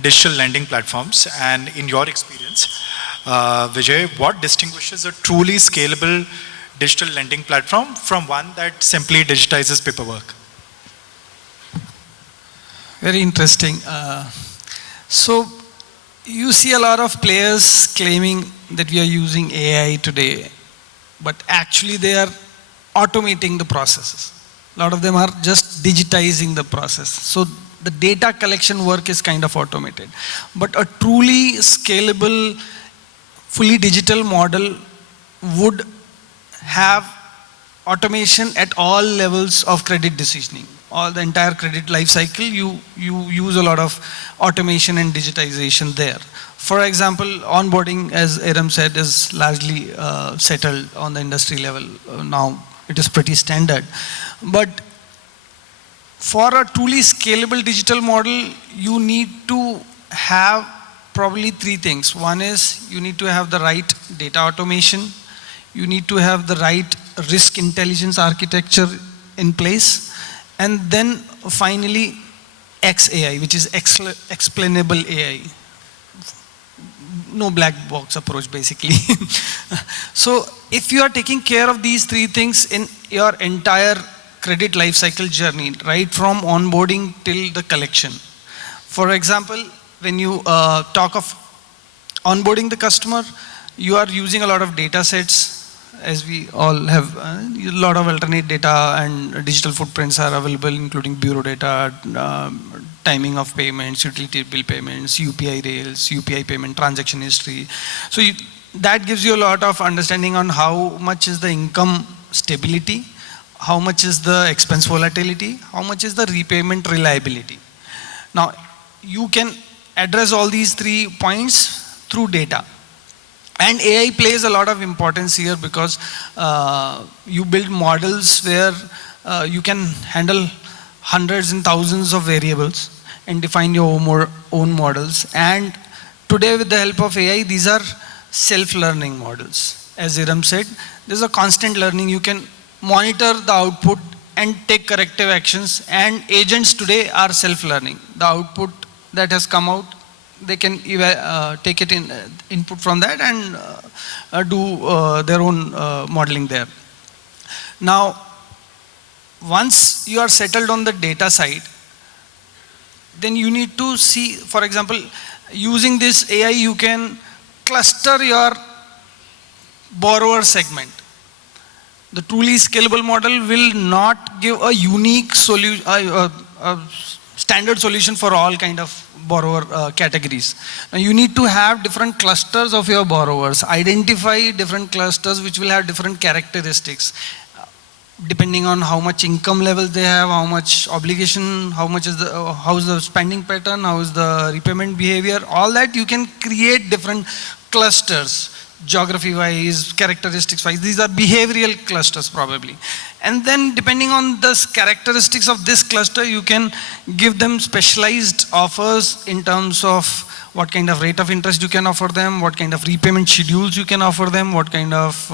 digital lending platforms, and in your experience, Vijay, what distinguishes a truly scalable digital lending platform from one that simply digitizes paperwork? Very interesting. So you see a lot of players claiming that we are using AI today, but actually they are automating the processes. A lot of them are just digitizing the process. So the data collection work is kind of automated. But a truly scalable, fully digital model would have automation at all levels of credit decisioning. All the entire credit life cycle, you use a lot of automation and digitization there. For example, onboarding, as Irem said, is largely settled on the industry level. Now it is pretty standard. But for a truly scalable digital model, you need to have probably three things. One is you need to have the right data automation. You need to have the right risk intelligence architecture in place. And then finally, XAI, which is explainable AI. No black box approach, basically. So if you are taking care of these three things in your entire credit lifecycle journey, right from onboarding till the collection. For example, when you talk of onboarding the customer, you are using a lot of data sets. As we all have, a lot of alternate data and digital footprints are available, including bureau data, timing of payments, utility bill payments, UPI rails, UPI payment, transaction history. So that gives you a lot of understanding on how much is the income stability, how much is the expense volatility, how much is the repayment reliability. Now, you can address all these 3 points through data. And AI plays a lot of importance here because you build models where you can handle hundreds and thousands of variables and define your own models. And today, with the help of AI, these are self-learning models. As Irem said, there's a constant learning. You can monitor the output and take corrective actions. And agents today are self-learning. The output that has come out, they can take it in input from that and do their own modeling there. Now, once you are settled on the data side, then you need to see, for example, using this AI, you can cluster your borrower segment. The truly scalable model will not give a unique solution, standard solution for all kind of borrower categories. Now you need to have different clusters of your borrowers, identify different clusters which will have different characteristics, depending on how much income levels they have, how much obligation, how is the spending pattern, how is the repayment behavior, all that you can create different clusters, geography wise, characteristics wise. These are behavioral clusters probably. And then depending on the characteristics of this cluster, you can give them specialized offers in terms of what kind of rate of interest you can offer them, what kind of repayment schedules you can offer them, what kind of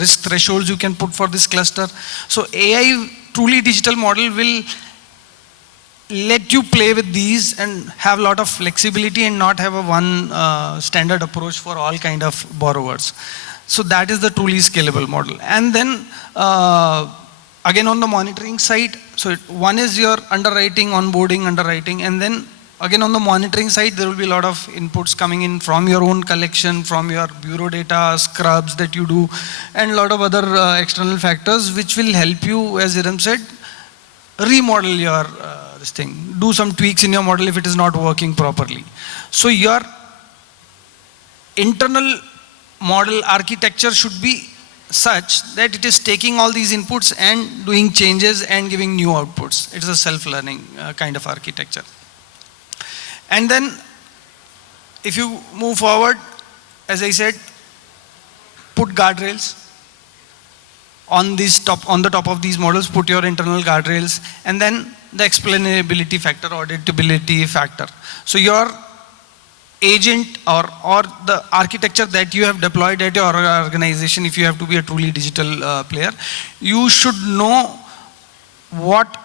risk thresholds you can put for this cluster. So AI truly digital model will let you play with these and have a lot of flexibility and not have a one standard approach for all kind of borrowers. So that is the truly scalable model. And then again on the monitoring side, so one is your underwriting, onboarding, underwriting, and then again on the monitoring side, there will be a lot of inputs coming in from your own collection, from your bureau data, scrubs that you do, and a lot of other external factors which will help you, as Irem said, remodel your this thing, do some tweaks in your model if it is not working properly. So your internal model architecture should be such that it is taking all these inputs and doing changes and giving new outputs. It is a self-learning kind of architecture. And then if you move forward, as I said, put guardrails on the top of these models, put your internal guardrails, and then the explainability factor, auditability factor. So your agent or the architecture that you have deployed at your organization, if you have to be a truly digital player, you should know what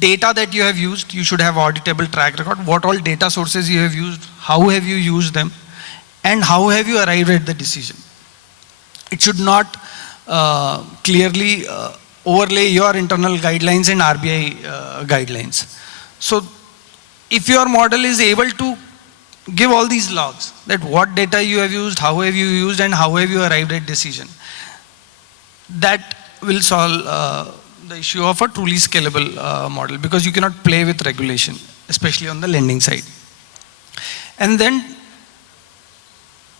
data that you have used. You should have auditable track record, what all data sources you have used, how have you used them, and how have you arrived at the decision. It should not clearly overlay your internal guidelines and RBI guidelines. So if your model is able to give all these logs, that what data you have used, how have you used, and how have you arrived at decision, that will solve the issue of a truly scalable model, because you cannot play with regulation, especially on the lending side. And then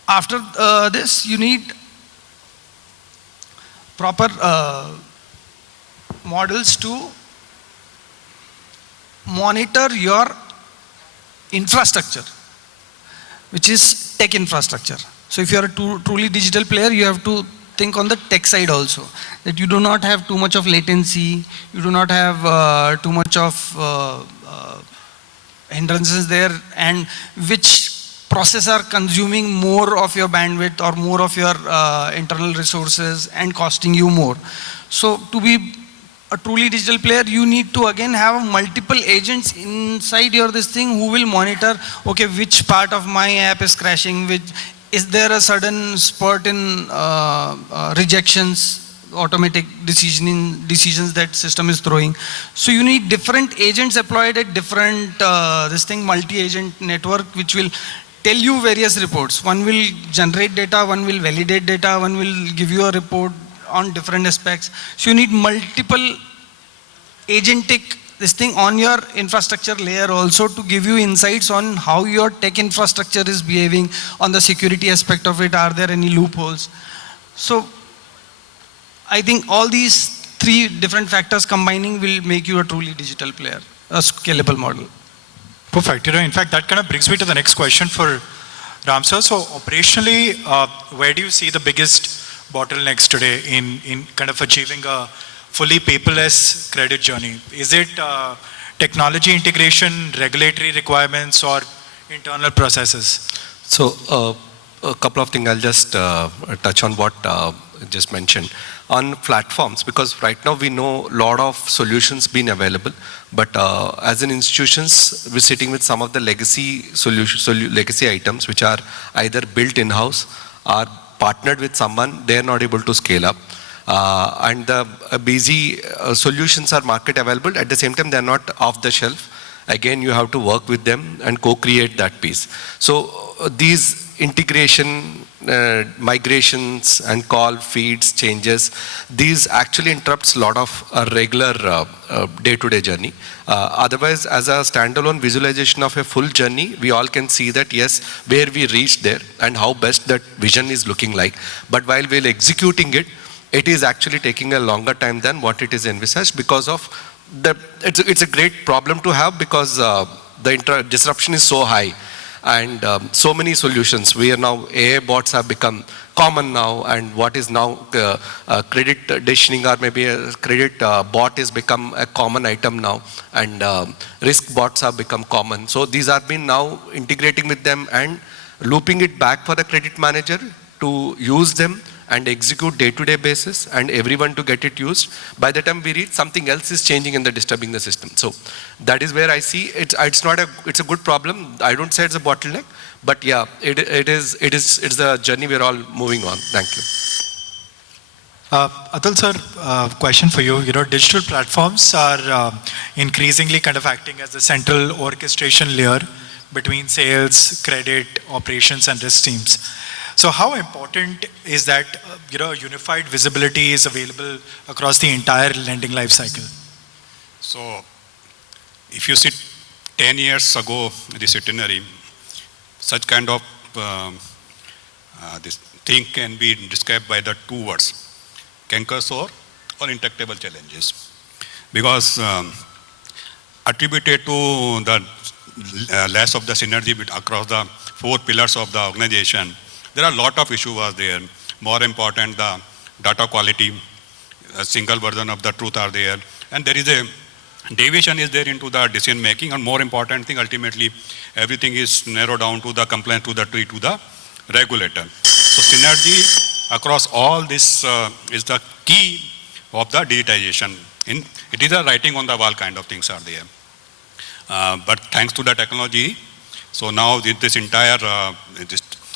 after this, you need proper models to monitor your infrastructure, which is tech infrastructure. So if you are a truly digital player, you have to think on the tech side also, that you do not have too much of latency, you do not have too much of hindrances there, and which process are consuming more of your bandwidth or more of your internal resources and costing you more. So to be a truly digital player, you need to again have multiple agents inside your this thing who will monitor, okay, which part of my app is crashing, which is there a sudden spurt in rejections, automatic decisions that system is throwing. So you need different agents deployed at different multi-agent network, which will tell you various reports. One will generate data, one will validate data, one will give you a report on different aspects. So you need multiple agentic on your infrastructure layer also to give you insights on how your tech infrastructure is behaving, on the security aspect of it, are there any loopholes. So I think all these three different factors combining will make you a truly digital player, a scalable model. Perfect. In fact, that kind of brings me to the next question for Ram sir. So operationally, where do you see the biggest bottlenecks today in kind of achieving a fully paperless credit journey? Is it technology integration, regulatory requirements, or internal processes? So a couple of things, I'll just touch on what just mentioned. On platforms, because right now we know a lot of solutions being available, but as an institutions, we're sitting with some of the legacy legacy items which are either built in-house or partnered with someone, they're not able to scale up. And the busy solutions are market available, at the same time they're not off the shelf. Again, you have to work with them and co-create that piece. So these integration, migrations and call feeds, changes, these actually interrupts a lot of regular day-to-day journey. Otherwise, as a standalone visualization of a full journey, we all can see that yes, where we reached there and how best that vision is looking like. But while we're executing it, it is actually taking a longer time than what it is envisaged, because of it's a great problem to have, because the disruption is so high. And so many solutions. We are now, AI bots have become common now, and what is now credit decisioning or maybe a credit bot has become a common item now, and risk bots have become common. So these are been now integrating with them and looping it back for the credit manager to use them and execute day-to-day basis, and everyone to get it used. By the time we reach, something else is changing and disturbing the system. So that is where I see it's a good problem. I don't say it's a bottleneck, but yeah, it's the journey we're all moving on. Thank you. Atul sir, question for you. Digital platforms are increasingly kind of acting as the central orchestration layer between sales, credit, operations, and risk teams. So how important is that unified visibility is available across the entire lending life cycle? So if you see 10 years ago, this itinerary, such kind of this thing can be described by the two words, canker-sore or intractable challenges. Because attributed to the less of the synergy across the 4 pillars of the organization, there are a lot of issues was there. More important, the data quality, a single version of the truth are there. And there is a deviation is there into the decision making. And more important thing, ultimately, everything is narrowed down to the compliance to the regulator. So synergy across all this is the key of the digitization. It is a writing on the wall kind of things are there. But thanks to the technology, so now this entire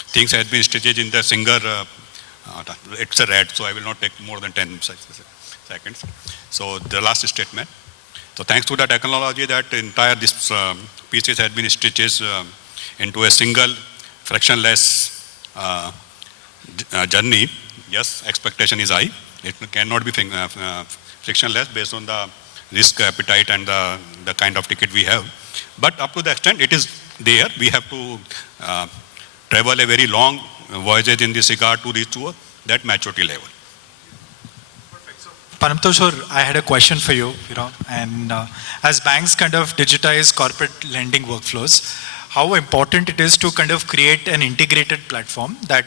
things has been staged in the single, it's a red, so I will not take more than 10 seconds. So the last statement. So thanks to the technology, that entire this pieces has been stitched into a single frictionless journey. Yes, expectation is high. It cannot be frictionless based on the risk appetite and the kind of ticket we have. But up to the extent it is there, we have to travel a very long voyage in this regard to reach to that maturity level. PARAMTOSH, I had a question for you, and as banks kind of digitize corporate lending workflows, how important it is to kind of create an integrated platform that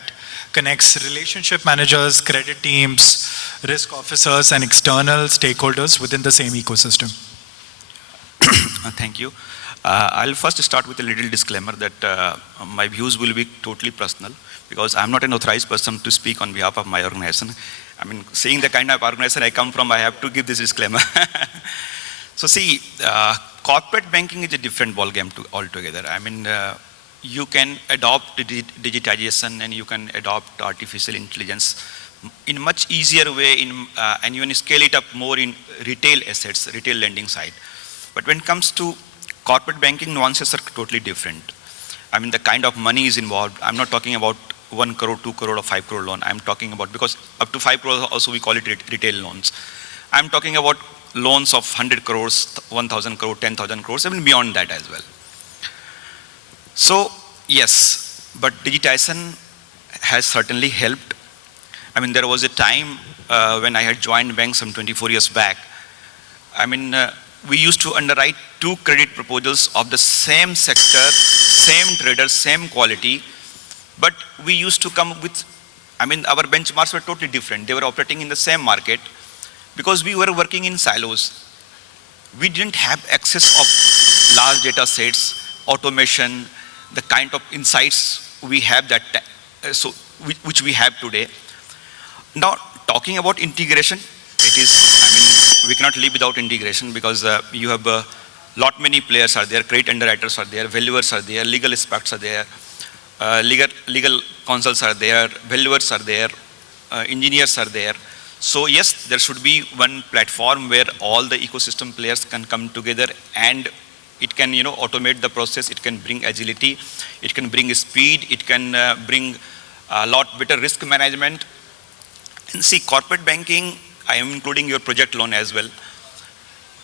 connects relationship managers, credit teams, risk officers, and external stakeholders within the same ecosystem? Thank you. I'll first start with a little disclaimer that my views will be totally personal, because I'm not an authorized person to speak on behalf of my organization. I mean, seeing the kind of organization I come from, I have to give this disclaimer. So see, corporate banking is a different ballgame altogether. I mean, you can adopt digitization and you can adopt artificial intelligence in a much easier way, and you can scale it up more in retail assets, retail lending side. But when it comes to corporate banking, nuances are totally different. I mean, the kind of money is involved. I'm not talking about 1 crore, 2 crore or 5 crore loan. I'm talking about, because up to 5 crores also we call it retail loans. I'm talking about loans of 100 crores, 1,000 crore, 10,000 crores, even beyond that as well. So yes, but digitization has certainly helped. I mean, there was a time when I had joined bank some 24 years back. I mean, we used to underwrite 2 credit proposals of the same sector, same trader, same quality, but we used to come with, I mean, our benchmarks were totally different. They were operating in the same market because we were working in silos. We didn't have access of large data sets, automation, the kind of insights we have that, which we have today. Now, talking about integration, it is, I mean, we cannot live without integration, because you have many players are there, credit underwriters are there, valuers are there, legal experts are there, legal counsels are there, valuers are there, engineers are there. So yes, there should be one platform where all the ecosystem players can come together, and it can, automate the process. It can bring agility, it can bring speed, it can bring a lot better risk management. And see, corporate banking, I am including your project loan as well.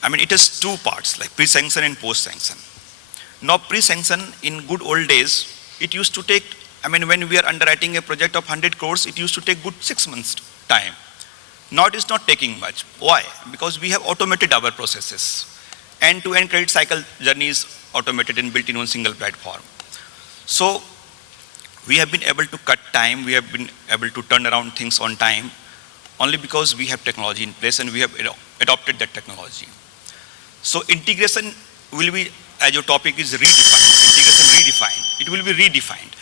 I mean, it has 2 parts, like pre-sanction and post-sanction. Now, pre-sanction, in good old days, it used to take, I mean, when we are underwriting a project of 100 crores, it used to take good 6 months time. Now it is not taking much. Why? Because we have automated our processes. End-to-end credit cycle journey is automated and built in one single platform. So we have been able to cut time, we have been able to turn around things on time, only because we have technology in place and we have adopted that technology. So integration will be, as your topic is redefined, integration redefined, it will be redefined.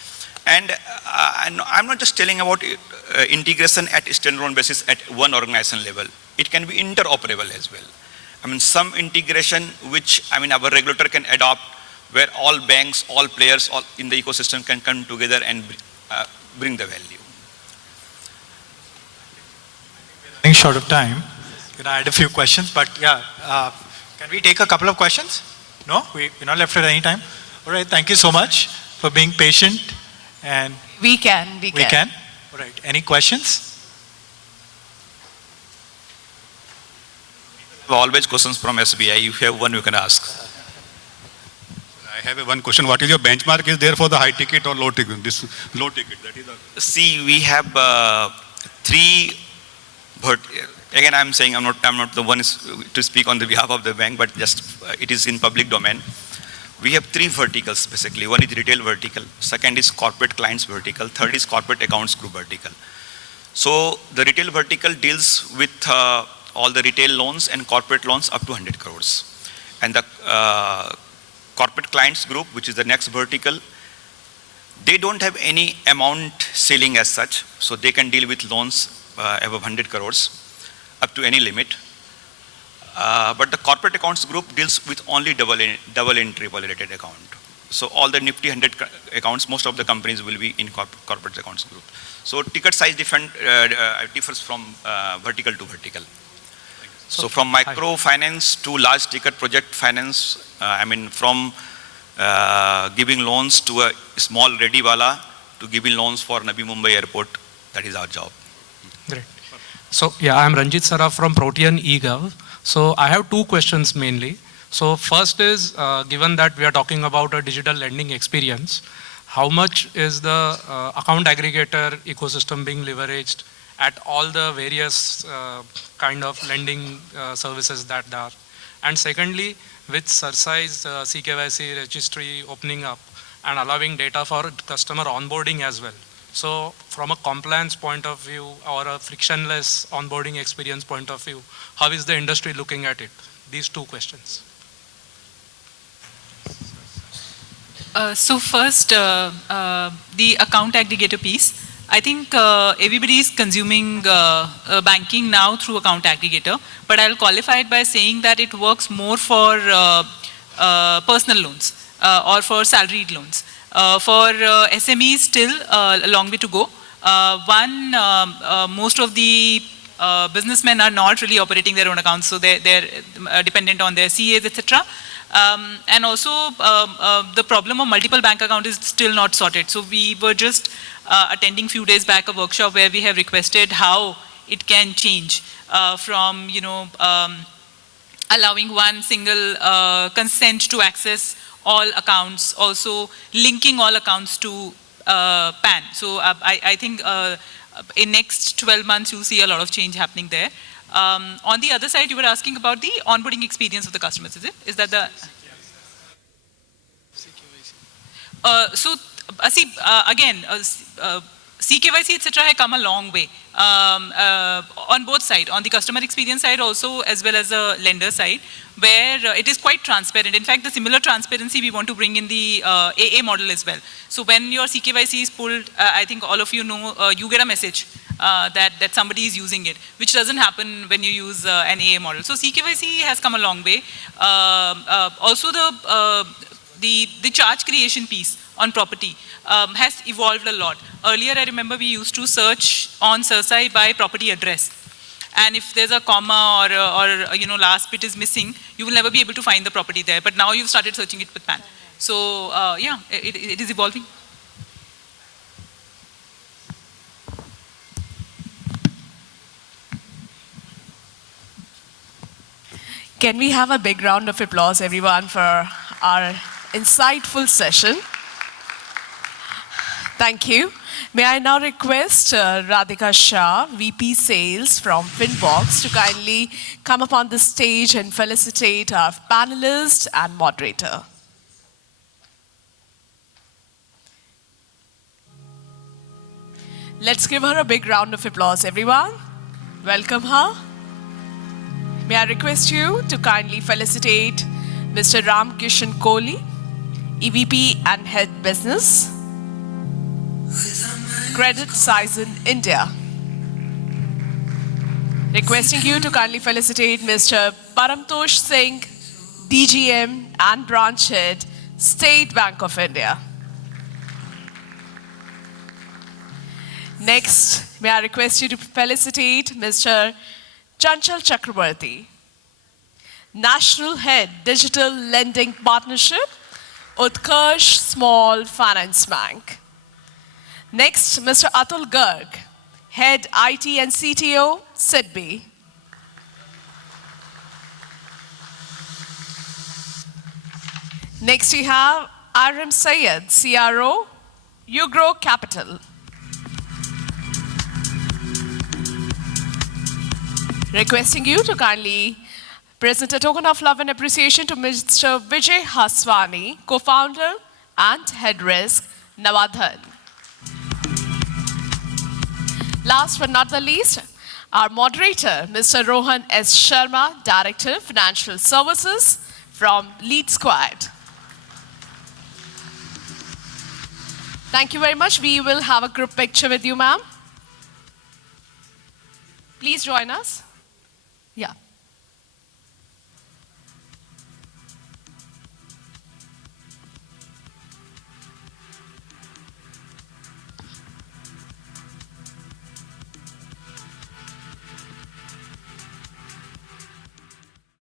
And I'm not just telling about integration at standalone basis at one organization level. It can be interoperable as well. I mean, some integration which, I mean, our regulator can adopt, where all banks, all players, all in the ecosystem can come together and bring the value. Running short of time, I had a few questions, but yeah, can we take a couple of questions? No, we're not left at any time. All right, thank you so much for being patient. And We can. All right, any questions? Always questions from SBI. If you have one, you can ask. I have one question. What is your benchmark is there for the high ticket or low ticket? This low ticket, that is the... See, we have 3, but again, I'm saying I'm not the one to speak on the behalf of the bank, but just it is in public domain. We have 3 verticals basically. One is retail vertical, second is corporate clients vertical, third is corporate accounts group vertical. So the retail vertical deals with all the retail loans and corporate loans up to 100 crores. And the corporate clients group, which is the next vertical, they don't have any amount ceiling as such, so they can deal with loans above 100 crores up to any limit. But the corporate accounts group deals with only double entry related account. So all the Nifty 100 accounts, most of the companies will be in corporate accounts group. So ticket size differs from vertical to vertical. So from microfinance to large ticket project finance, I mean from giving loans to a small ready wala to giving loans for Navi Mumbai airport, that is our job. Great. So yeah, I'm Ranjit Saraf from Protean eGov. So I have two questions mainly. So first is, given that we are talking about a digital lending experience, how much is the account aggregator ecosystem being leveraged at all the various kind of lending services that there are? And secondly, with Sarsi's 𝐶KYC registry opening up and allowing data for customer onboarding as well. So from a compliance point of view or a frictionless onboarding experience point of view, how is the industry looking at it? These two questions. So first, the account aggregator piece. I think everybody is consuming banking now through account aggregator, but I'll qualify it by saying that it works more for personal loans or for salaried loans. For SMEs, still a long way to go. Most of the businessmen are not really operating their own accounts, so they're dependent on their CAs, etc. And also, the problem of multiple bank account is still not sorted. So we were just attending few days back a workshop where we have requested how it can change from, allowing one single consent to access all accounts, also linking all accounts to PAN. So I think in next 12 months, you'll see a lot of change happening there. On the other side, you were asking about the onboarding experience of the customers, is it? Is that the... Again, 𝐶KYC, etc. has come a long way on both sides, on the customer experience side also as well as the lender side, where it is quite transparent. In fact, the similar transparency we want to bring in the AA model as well. So when your 𝐶KYC is pulled, I think all of you know, you get a message that somebody is using it, which doesn't happen when you use an AA model. So 𝐶KYC has come a long way. Also the charge creation piece on property has evolved a lot. Earlier, I remember we used to search on Sarsi by property address. And if there's a comma or last bit is missing, you will never be able to find the property there. But now you've started searching it with PAN. So yeah, it is evolving. Can we have a big round of applause, everyone, for our insightful session? Thank you. May I now request Radhika Shah, VP Sales from Finbox, to kindly come up on the stage and felicitate our panelist and moderator. Let's give her a big round of applause, everyone. Welcome her. May I request you to kindly felicitate Mr. Kishan Kolli, EVP and Head Business, Credit Saison, India. Requesting you to kindly felicitate Mr. PARAMTOSH Singh, DGM and Branch Head, State Bank of India. Next, may I request you to felicitate Mr. Chanchal Chakraborty, National Head, Digital Lending Partnership, Utkarsh Small Finance Bank. Next, Mr. Atul Garg, Head IT and CTO, SIDBI. Next, we have Irem Sayeed, CRO, UGRO Capital. Requesting you to kindly present a token of love and appreciation to Mr. Vijay Haswani, co-founder and head risk, Navadhan. Last but not the least, our moderator, Mr. Rohan S. Sharma, Director, Financial Services from Lead Squad. Thank you very much. We will have a group picture with you, ma'am. Please join us. Yeah.